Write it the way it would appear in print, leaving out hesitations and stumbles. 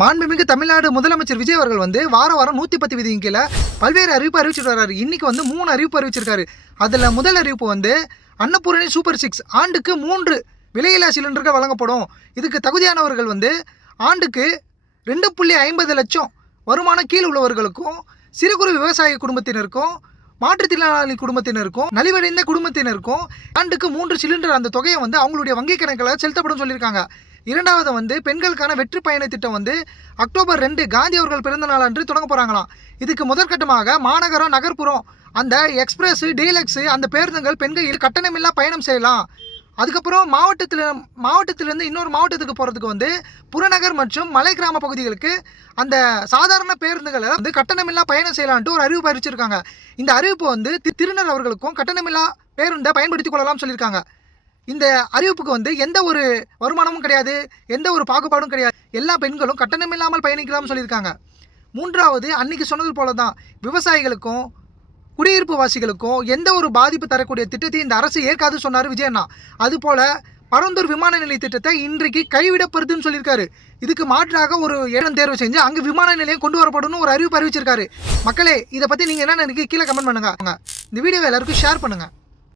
மாண்புமிகு தமிழ்நாடு முதலமைச்சர் விஜய் அவர்கள் வந்து வாரம் 110 விதியின் கீழே பல்வேறு அறிவிப்பு அறிவிச்சிட்டு வர்றாரு. இன்னைக்கு வந்து 3 அறிவிப்பு அறிவிச்சிருக்காரு. அதில் முதல் அறிவிப்பு வந்து அன்னபூரணி சூப்பர் 6 ஆண்டுக்கு 3 விலையில்லா சிலிண்டர்கள் வழங்கப்படும். இதுக்கு தகுதியானவர்கள் வந்து ஆண்டுக்கு 2.50 லட்சம் வருமானம் கீழ் உள்ளவர்களுக்கும், சிறு குறு விவசாய குடும்பத்தினருக்கும், மாற்றுத்திறனாளி குடும்பத்தினருக்கும், நலிவடைந்த குடும்பத்தினருக்கும் ஆண்டுக்கு 3 சிலிண்டர் அந்த தொகையை வந்து அவங்களுடைய வங்கி கணக்கில் செலுத்தப்படும் சொல்லியிருக்காங்க. இரண்டாவது வந்து பெண்களுக்கான வெற்றி பயண திட்டம் வந்து அக்டோபர் 2 காந்தி அவர்கள் பிறந்த நாள் அன்று தொடங்க போகிறாங்களாம். இதுக்கு முதற்கட்டமாக மாநகரம், நகர்ப்புறம் அந்த எக்ஸ்பிரஸ், டீலக்ஸு அந்த பேருந்துகள் பெண்கள் கட்டணமில்லா பயணம் செய்யலாம். அதுக்கப்புறம் மாவட்டத்திலேருந்து இன்னொரு மாவட்டத்துக்கு போகிறதுக்கு வந்து புறநகர் மற்றும் மலை கிராம பகுதிகளுக்கு அந்த சாதாரண பேருந்துகளை வந்து கட்டணமில்லா பயணம் செய்யலான்ட்டு ஒரு அறிவிப்பு அறிவிச்சிருக்காங்க. இந்த அறிவிப்பு வந்து திருநர் அவர்களுக்கும் கட்டணமில்லா பேருந்தை பயன்படுத்திக் கொள்ளலாம் சொல்லியிருக்காங்க. இந்த அறிவிப்புக்கு வந்து எந்த ஒரு வருமானமும் கிடையாது, எந்த ஒரு பாகுபாடும் கிடையாது. எல்லா பெண்களும் கட்டணமில்லாமல் பயணிக்கலாம்னு சொல்லியிருக்காங்க. மூன்றாவது, அன்னைக்கு சொன்னது போல தான் விவசாயிகளுக்கும் குடியிருப்பு வாசிகளுக்கும் எந்த ஒரு பாதிப்பு தரக்கூடிய திட்டத்தை இந்த அரசு ஏற்காது சொன்னார் விஜயண்ணா. அதுபோல் பரந்தூர் விமான நிலைய திட்டத்தை இன்றைக்கு கைவிடப்படுதுன்னு சொல்லியிருக்காரு. இதுக்கு மாற்றாக ஒரு இடம் தேர்வு செஞ்சு அங்கே விமான நிலையம் கொண்டு வரப்படும் ஒரு அறிவிப்பு அறிவிச்சிருக்காரு. மக்களே, இதை பற்றி நீங்கள் என்ன நினைக்கிறீங்க? கீழே கமெண்ட் பண்ணுங்க. இந்த வீடியோவை எல்லாருக்கும் ஷேர் பண்ணுங்கள்.